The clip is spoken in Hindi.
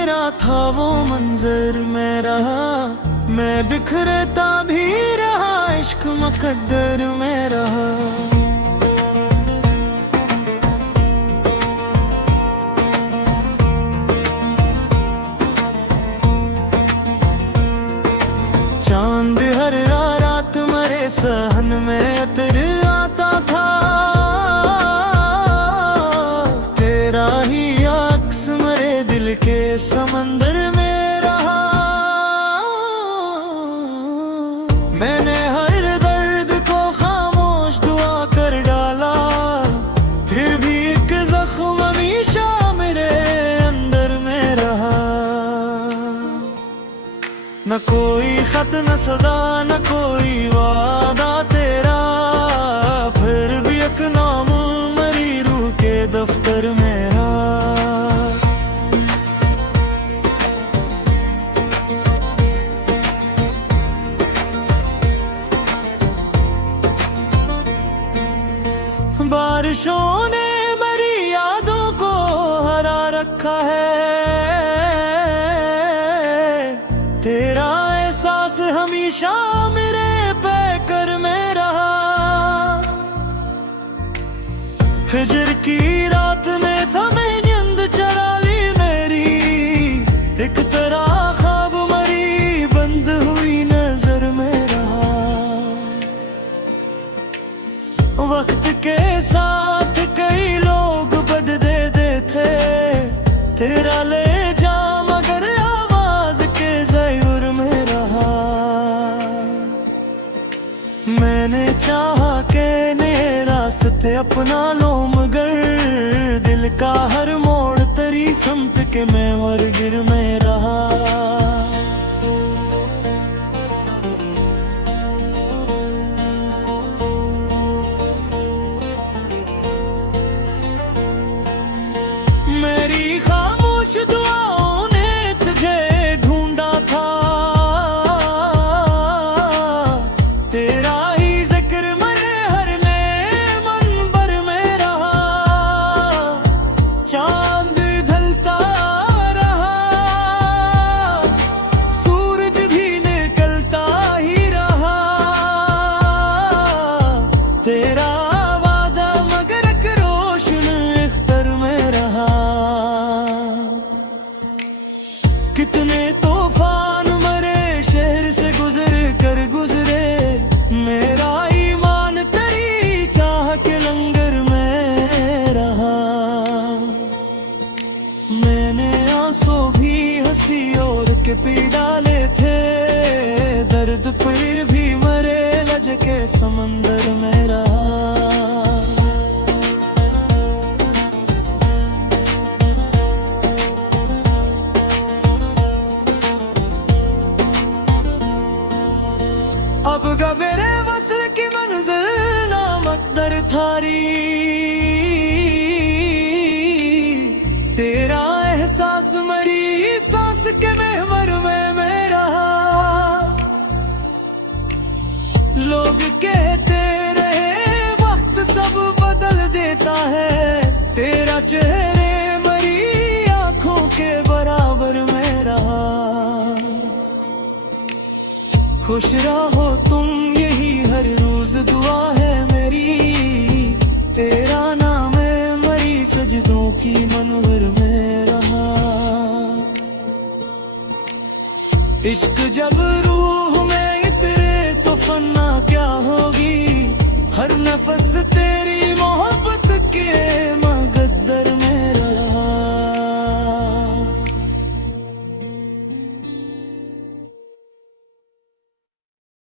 तेरा था वो मंजर में रहा, मैं बिखरता भी रहा, इश्क मुकद्दर में रहा। चांद हर रात मरे सहन में अतर आता था, तेरा ही अक्स मरे दिल के समंदर में रहा। मैंने हर दर्द को खामोश दुआ कर डाला, फिर भी एक जख्म हमेशा मेरे अंदर में रहा। न कोई खत न सदा न कोई वादा तेरा, फिर भी एक नाम मरी रूह के दफ्तर मेरा। बारिशों ने मेरी यादों को हरा रखा है, तेरा एहसास हमेशा मेरे पैकर में रहा। हिजर की रात ने थमे नींद चरा ली मेरी, एक तरह ख्वाब मरी बंद हुई नजर में रहा। वक्त के साथ कई लोग बदले थे, तेरा ले जा मगर आवाज के ज़रूर में रहा। मैंने चाहा के नए रास्ते अपना लो, मगर दिल का हर मोड़ तेरी समत के मैं गिर में रहा। मेरी खामोश दुआओं ने तुझे ढूंढा था, तेरा ही जिक्र मरे हर नए मंबर में रहा। चांद ढलता रहा, सूरज भी निकलता ही रहा, तेरा वादा मगर एक रोशन इख्तर में रहा। कितने तूफान मरे शहर से गुजर कर गुजरे, मेरा ईमान तेरी चाह के लंगर में रहा। मैंने आंसू भी हंसी और के पी डाले थे, दर्द फिर भी मरे लज के समंदर में रहा। अब गा मेरे वसल की मंजिल नामक दर थारी, तेरा एहसास मरी सांस के महवर में मैं रहा। लोग कहते रहे वक्त सब बदल देता है, तेरा चेहरे मरी आंखों के बराबर में रहा। खुश रहो तुम यही हर रोज दुआ है मेरी, तेरा नाम है मरी सजदों की मनवर में रहा। इश्क जब